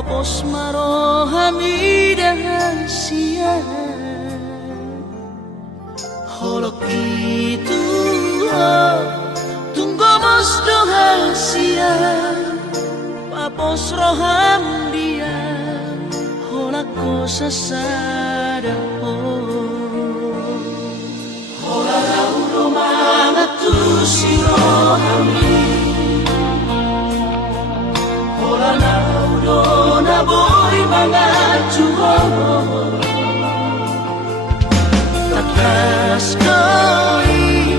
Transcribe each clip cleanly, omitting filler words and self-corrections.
Tapos marohami rahasia. Holok itu tunggu mos rahasia. Tapos roham dia holak ko sasada. Hola rauro mga tusi rohami. Hola rauro na boy mga tuho. Takas koi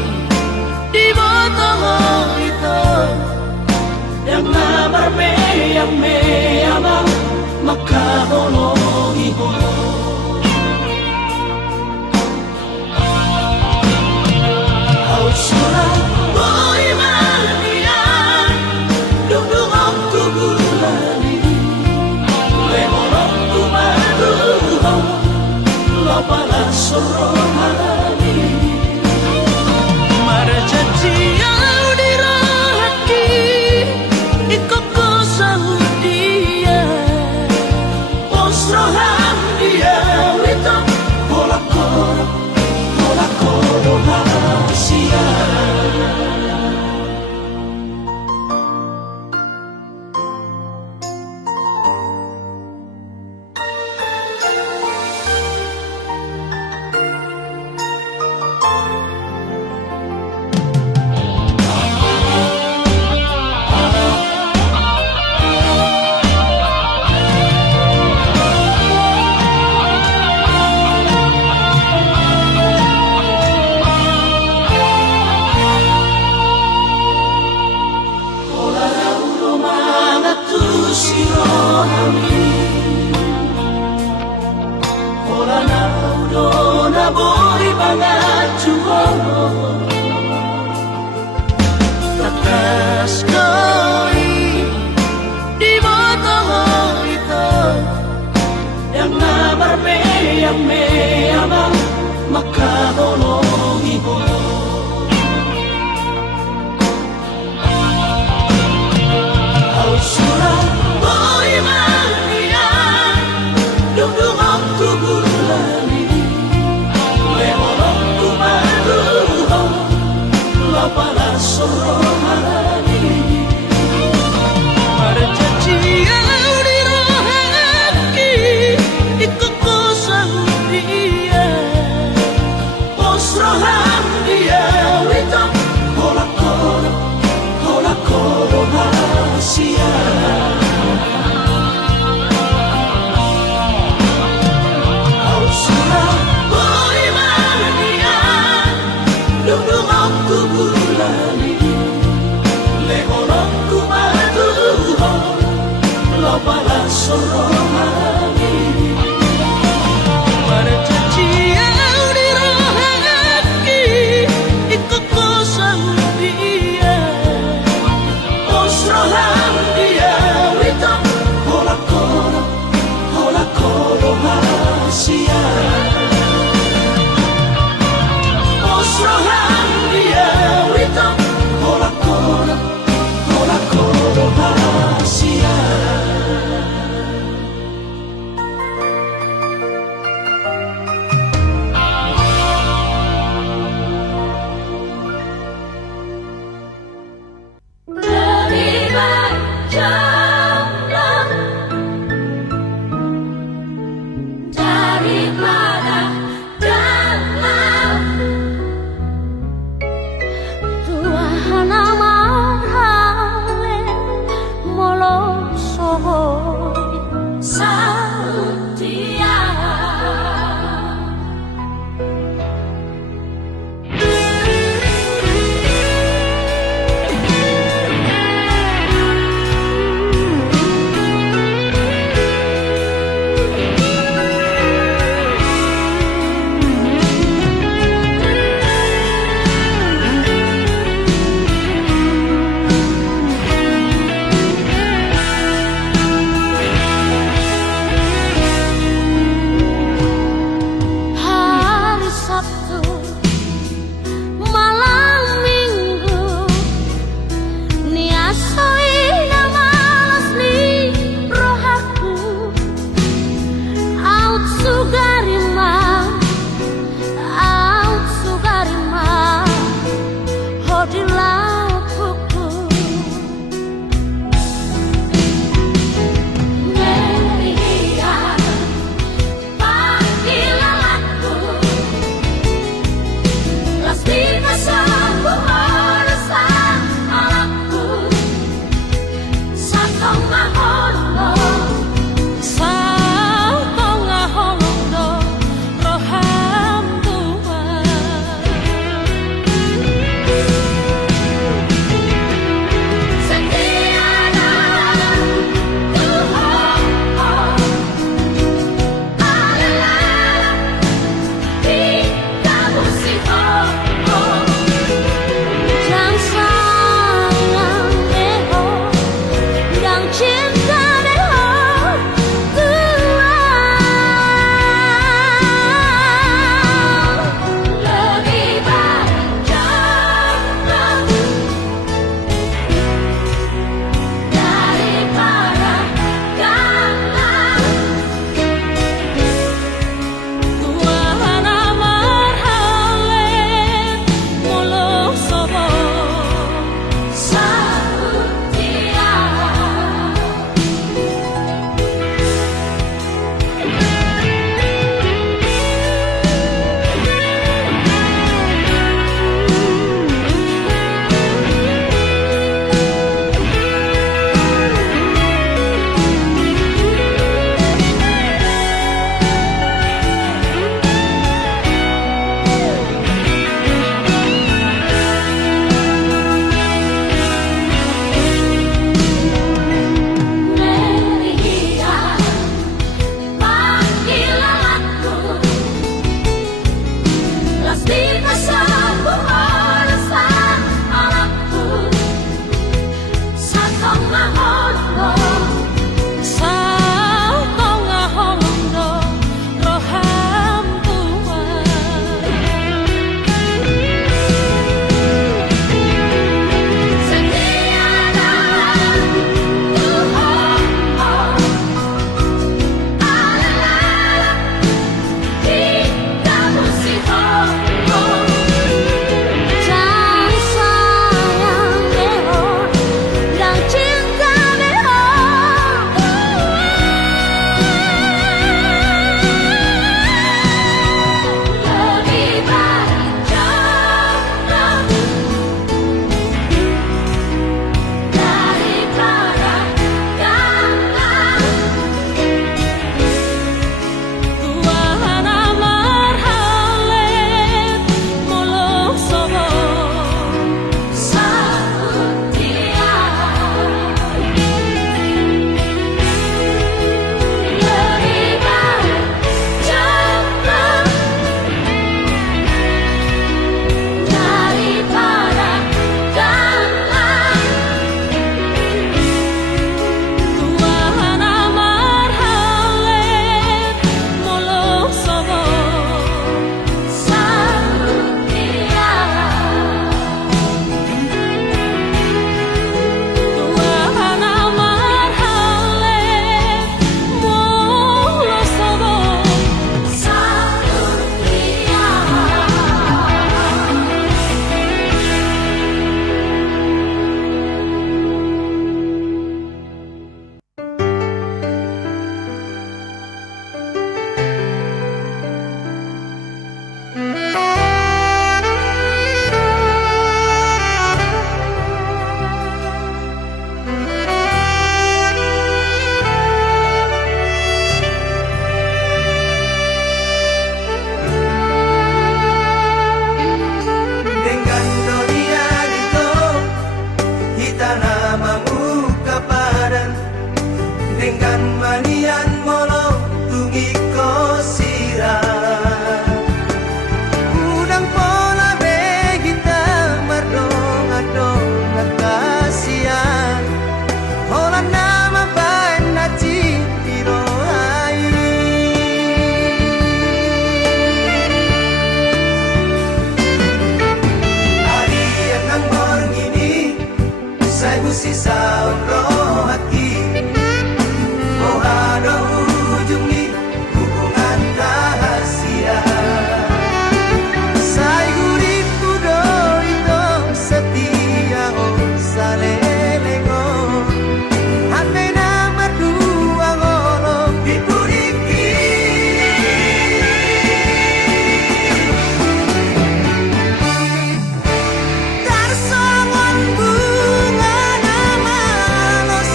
di botoho ito. Yang namarmeyang-meyamang makahologi ko. Surah boy manian duduk tugulani lehorok tumaduho lapala sorohani marjatiau dirahaki ikoko saudia osroham dia wito kolakoro rahasia. Takas koi di botoho ito. Yang namarmeyang-meyamang makahologi ko. Surah boy manian duduk tugulani lehorok tumaduho lapala sorohani marjatiau dirahaki ikoko saudia osroham dia wito kolakoro rahasia. Surah boy manian duduk tugulani lehorok tumaduho lapala sorohani marjatiau dirahaki ikoko saudia osroham dia wito kolakoro rahasia. Osroham dia wito kolakoro rahasia. Lebih baik jomblo daripada galau. Tuhan amarhawe molosohoi sautia. minta namamu kapadan dengan manian molo tungi ko sirah udang pola begita mardong adong nakasian hola nama baen na cipiro ai hari yang nang borngini saya musi saun rohaki oh ada ujungi hubungan rahasia saya guripu do itu setia oh salelengo hati nama dua ngolong dipuriki tarsongon bunga nama los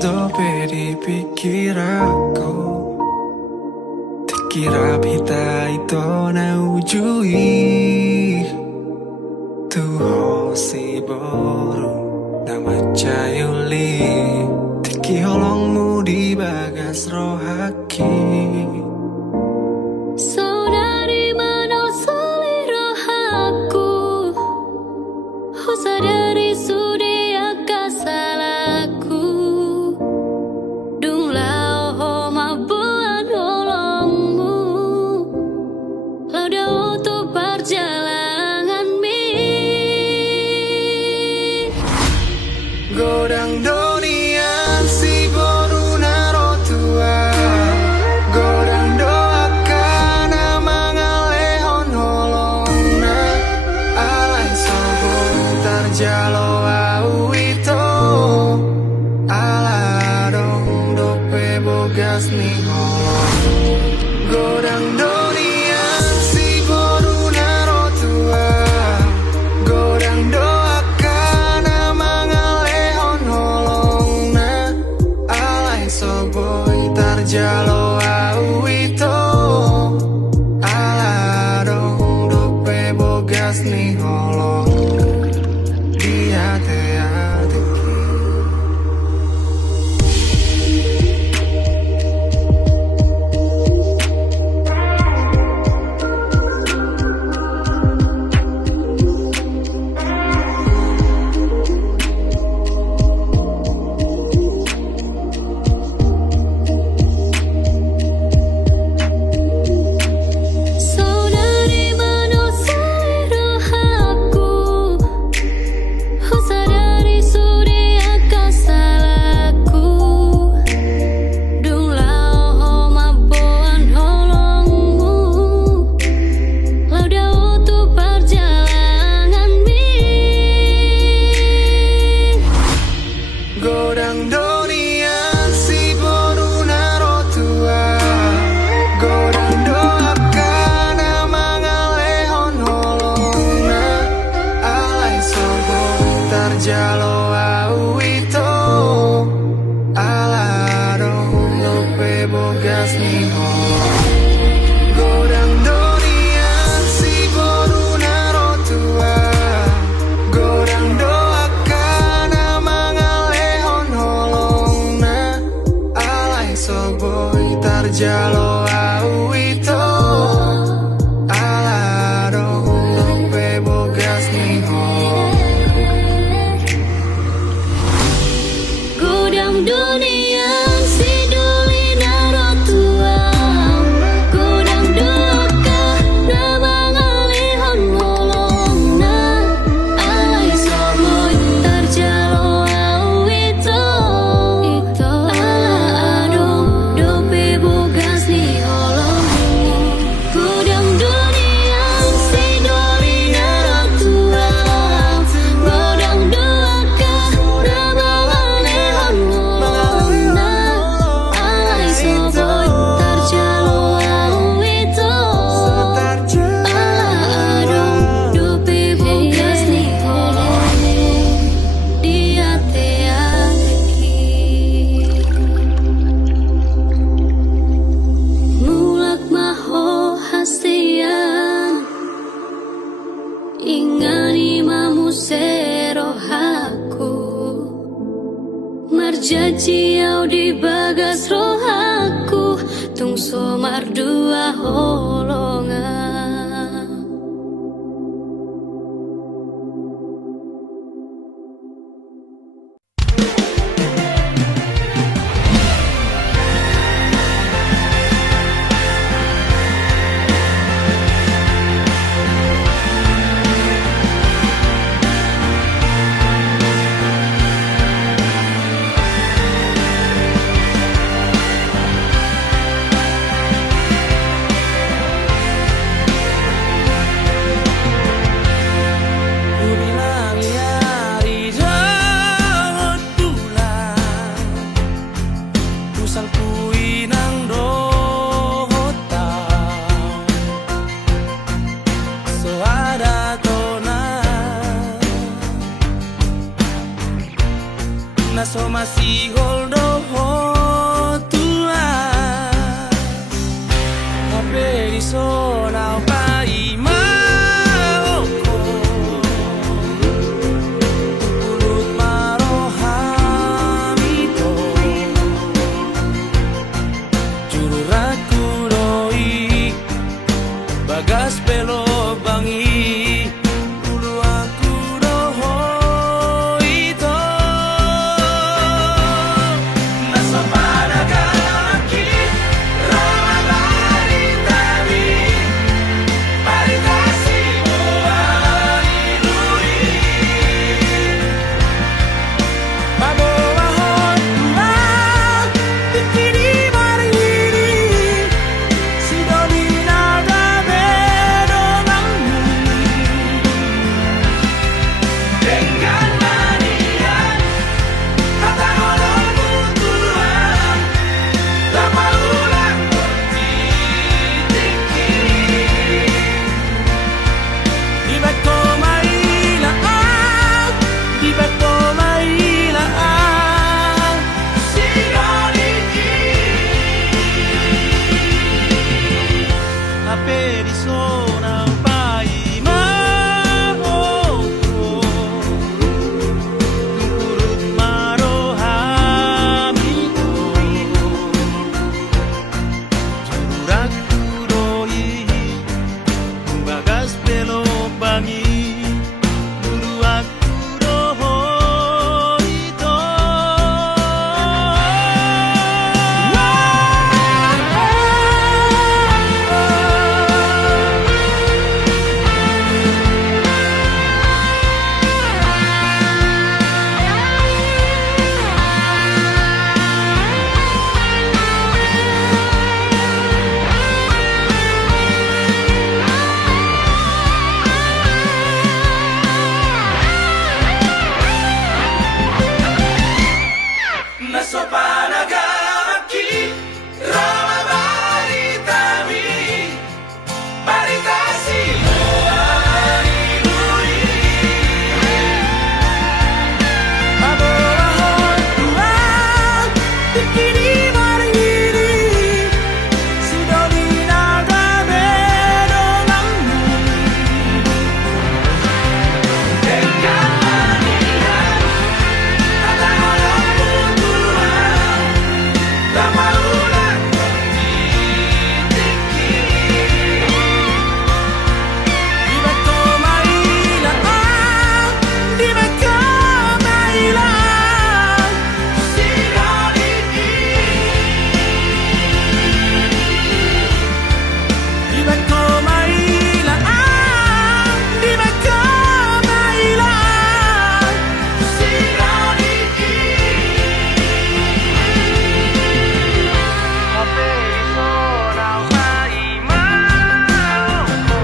dope di pikir aku Terkira pita itu na ujui Tuho si boru nama cayuli Tiki holongmu di bagas rohaki Saudari mana seliro aku Sadari sudia kasalaku Dung lao ho mabuan holongmu Lauda untuk perjalanan mi Godang donian si boru naro tua Godang doakan mangalehon holongna Alai sobo tarjalo au ito Aladong dope bogas ni holong Godang donian si boru naro tua Godang doakan mangalehon holongna Alai soboy tarjalo au ito Aladong dope bogas ni holong Dia te-ateki Saudari mana seliro aku Sadari sudia kasalaku Dung lao ho mabuan holongmu Lauda untuk perjalanan mi Godang donian si boru naro tua Godang doakan mangalehon holongna Alai sobo tarjalo au ito Aladong dope bogas ni holong Godang donian si boru naro tua Godang doakan mangalehon holongna Alai soboy tarjalo au ito Aladong dope bogas ni holong Godang dunia si duli naro tua Godang doaka nama ngalihon holongna Alai soboy tarjalo au ito Ala adong dope bogas ni holong Godang dunia si duli naro tua Godang doaka nama ngalihon holongna Alai soboy tarjalo au ito Aladong dope bogas ni holong Dia te-ateki Mulak maho hasian Ingani mamu serohaku Marjaji au di bagas rohaku Tung somar dua holongan so masih hold on bagas pelo bangi ulu aku doho ito nasa panagalaki rama baritami baritasi buhay ilui babawahon tuang bikini marini sidoni nada bedonganmu dengan manian kata olongmu tuang lama ulang bertitiki di beko mailaan di beko mailaan sidoni ape di zona pai maoko turut marohamiko jurak kuroi bagas pelo bangi dulu aku doho ito Naso panagaki rama baritami baritasi buhay ilui babawahon tuang bikini marini sidoni nada bedonganmu dengan manian kata olongmu tuang lama ulang bertitiki di beko mailaan di beko mailaan sidoni di beko mailaan di beko mailaan sidoni ape iso nang mai maoko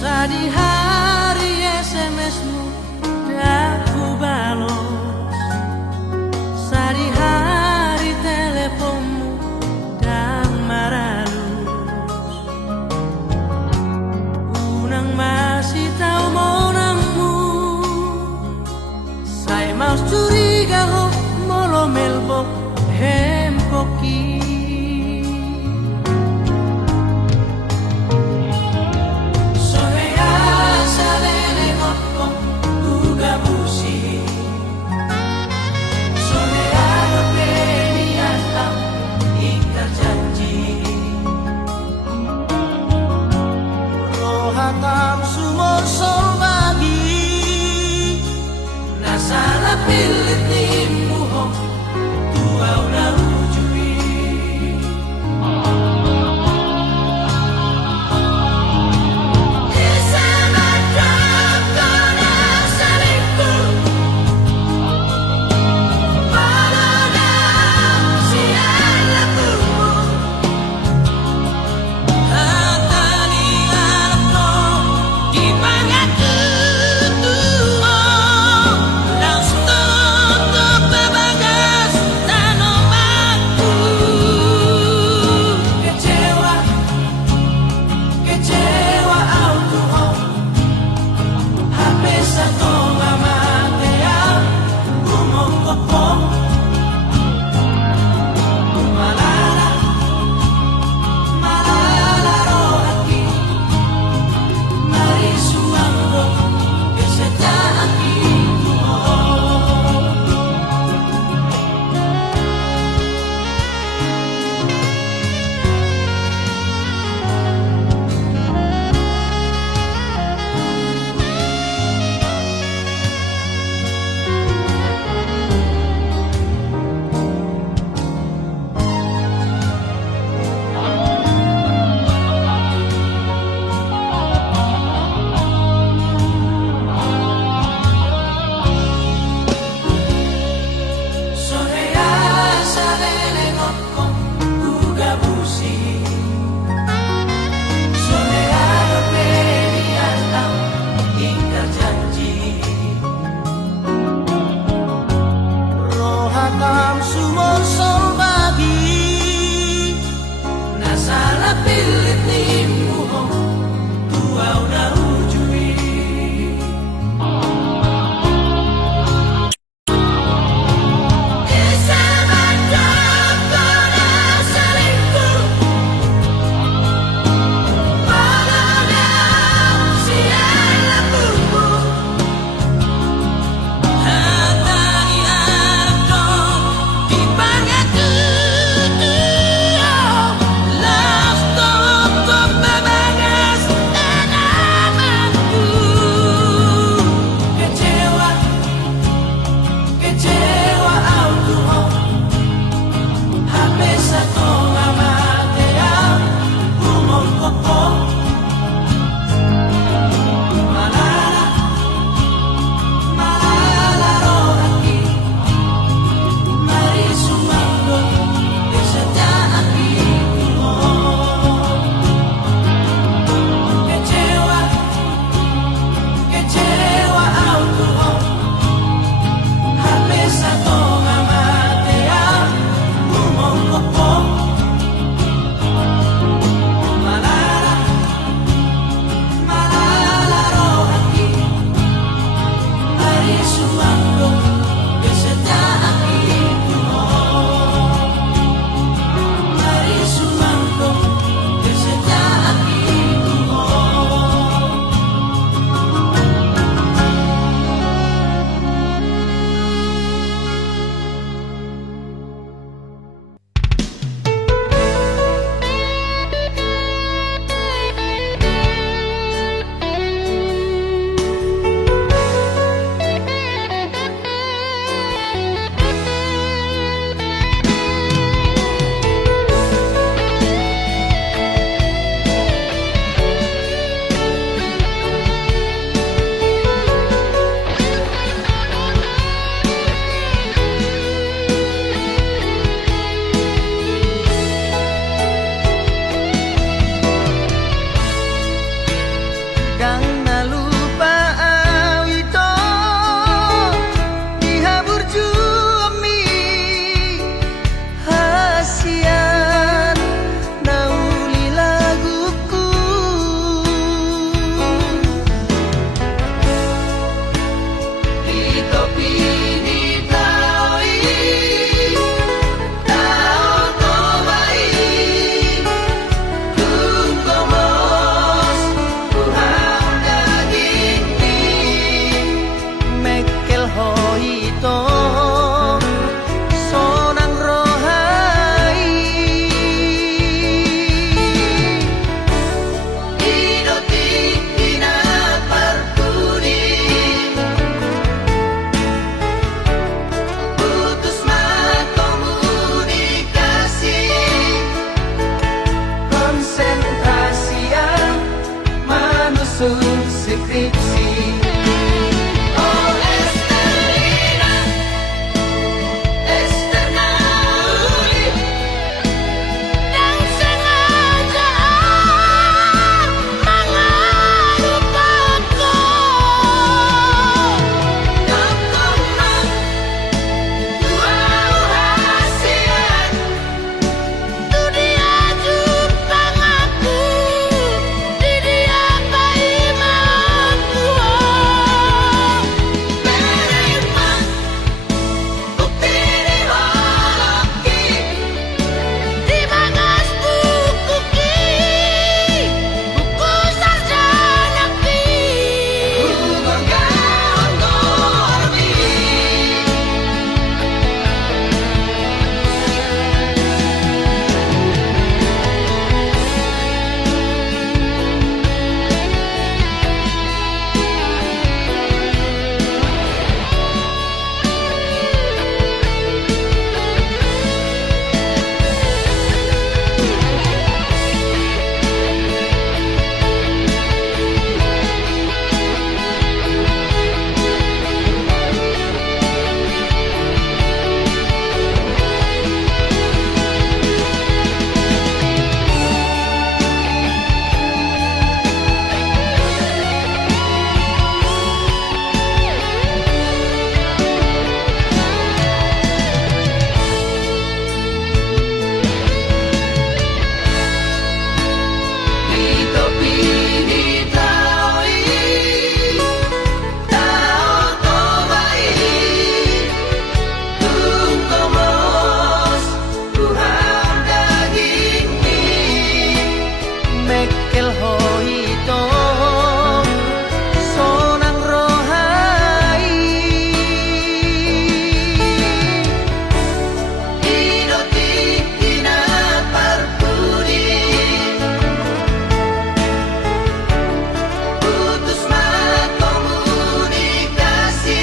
Sadi hari SMS-mu aku balos Sadi hari teleponmu dan maralus Unang masih tahu monangmu Saya mau curiga ho molo melbo hempoki Rohatam sumur solbagi Nasala pilit nimu ho Tua udah ujui Keep skripsi. Oh Estelina, Estenauli, Dan sengaja mengelupaku. Kekomang, dua hasian. Tu dia jupang aku, di dia bayi mampu. Menerima bukti di walaki. Di bagas buku ki, buku sarjana ki. Bergaul gormi. Di topi ditaui, tao tobai, tungkomos Tuhan daging mie. Mekel hoito sonang rohai. Idoti kina parpudi, putus komunikasi.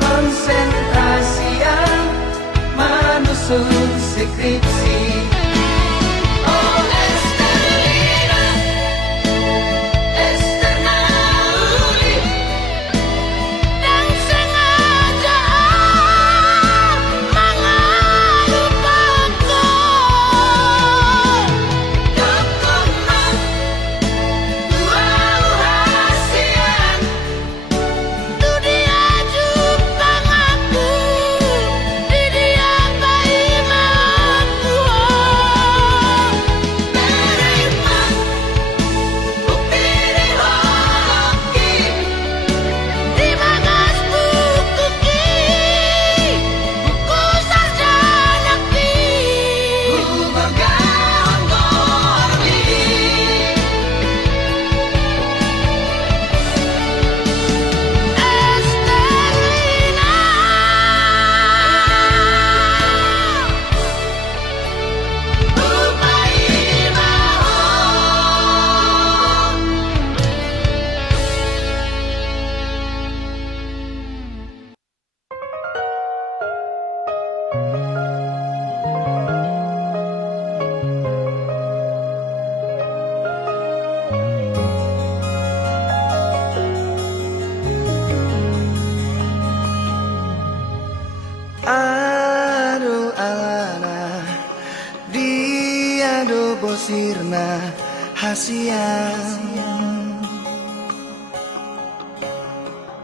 Konsentrasi yang menusun skripsi. Oh Estelina, Estenauli, Dan sengaja mengelupaku. kekomang, dua hasian. Tu dia jupang aku, di dia bayi mampu. Menerima bukti di walaki. Di bagas buku ki, buku sarjana ki. Bergaul gormi. Estelina, Upai mahon. Aduh alana dia do bosirna hasian.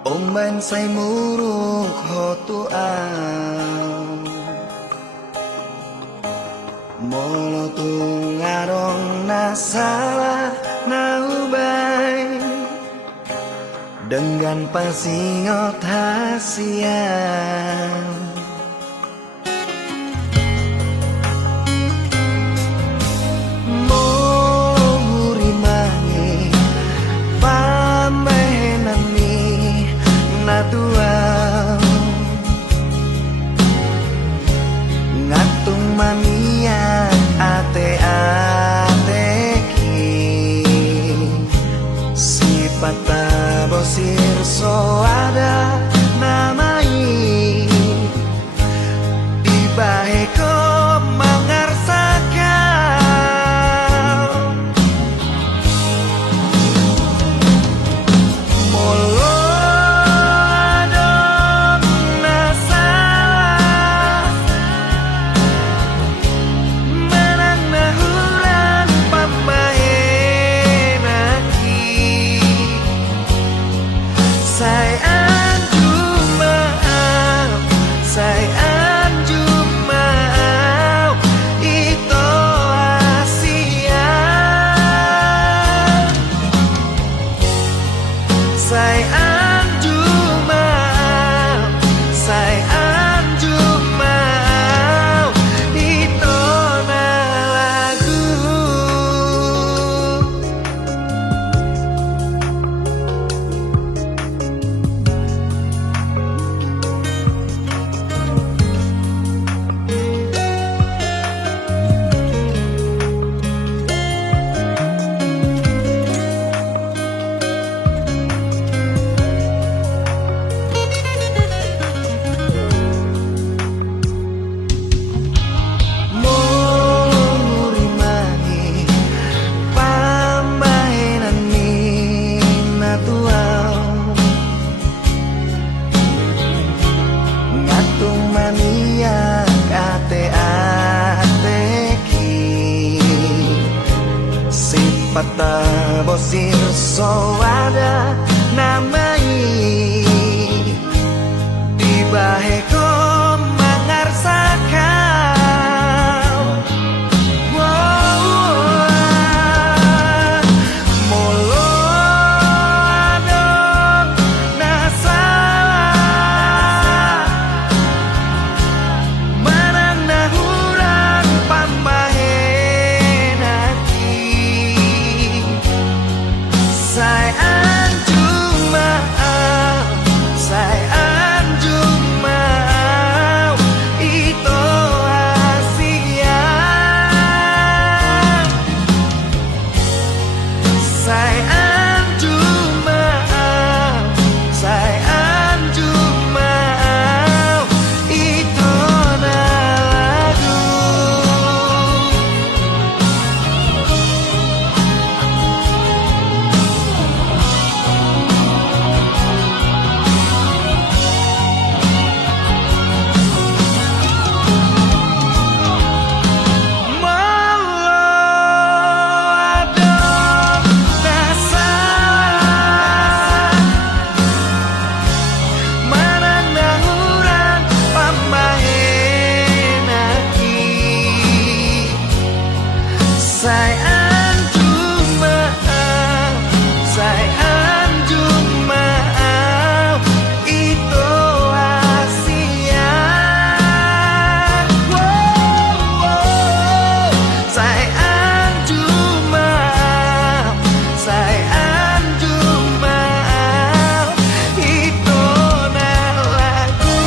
Omban say muruk hotuan. Molotung ngarong nasalah naubay. Dengan pasingot hasian. Mohuri mangi pambehenami natuang ngatung mania ate-ateki sifat bosir so ada namai di baheko mangarsakan Sai anjumau, sai anjumau, ito na lagu. Pata bosir soada namai di baheko mangarsakau molo adon nasa manang nahuran pambahenaki. Sai anjumau, sai anjumau, ito Asia. Sai anjumau, sai anjumau, ito na lagu. Sai anjumau, sai anjumau, ito Asia. Sai anjumau, sai anjumau, ito na lagu.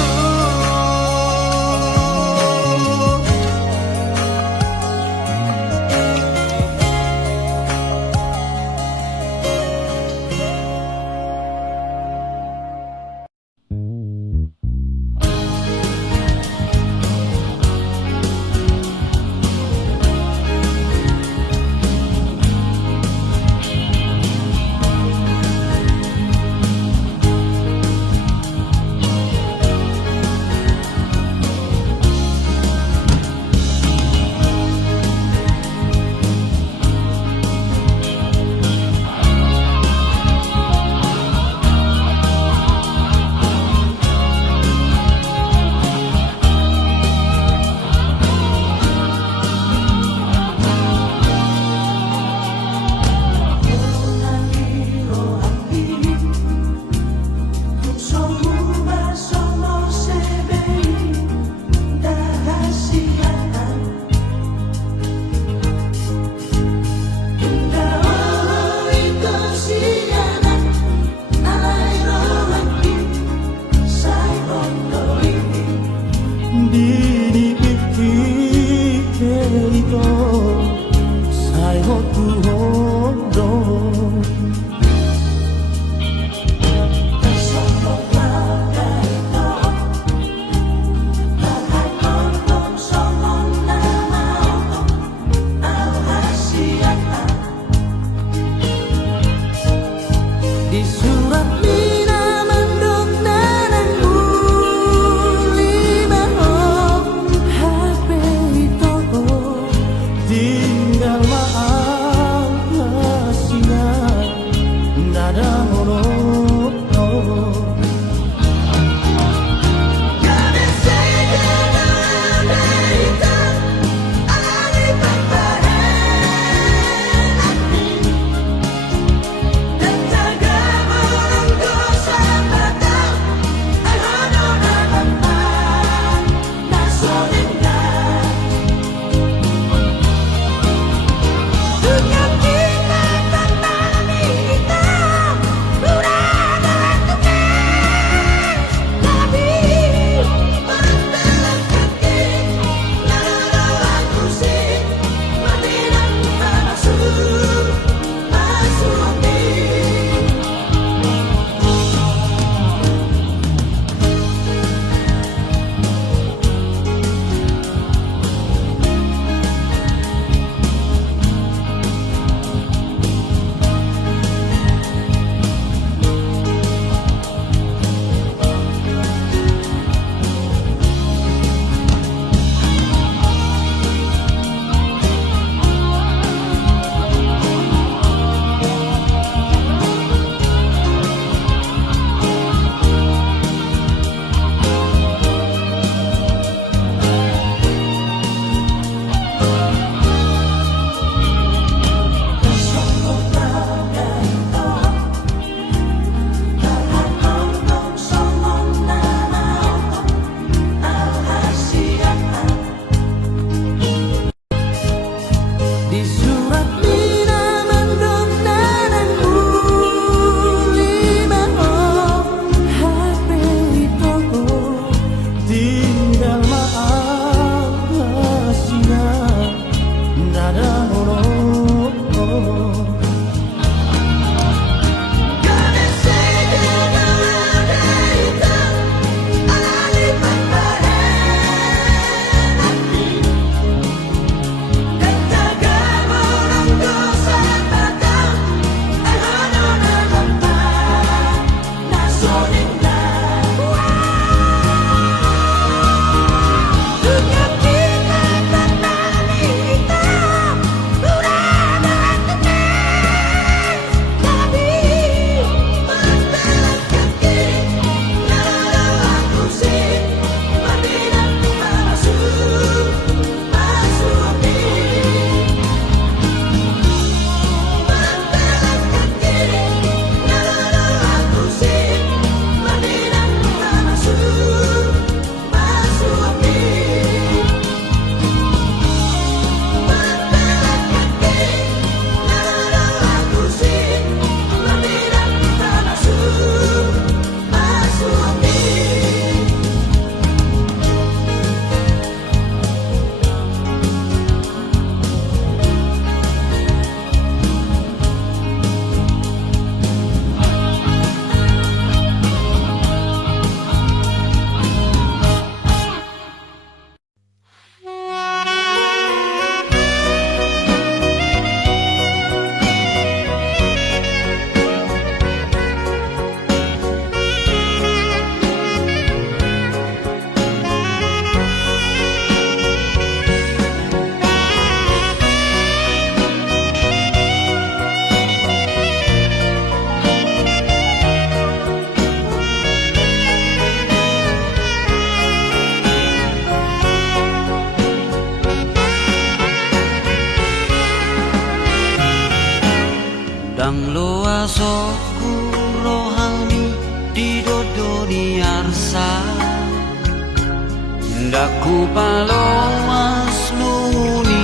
Daku palomas luni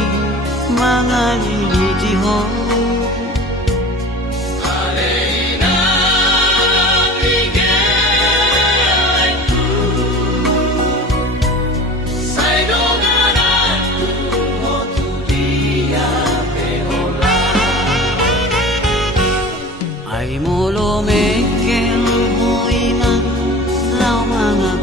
mangalili ho. Aleina Miguelku Saidongananku Motu dia beola Ai molo mekel hoiman lau manga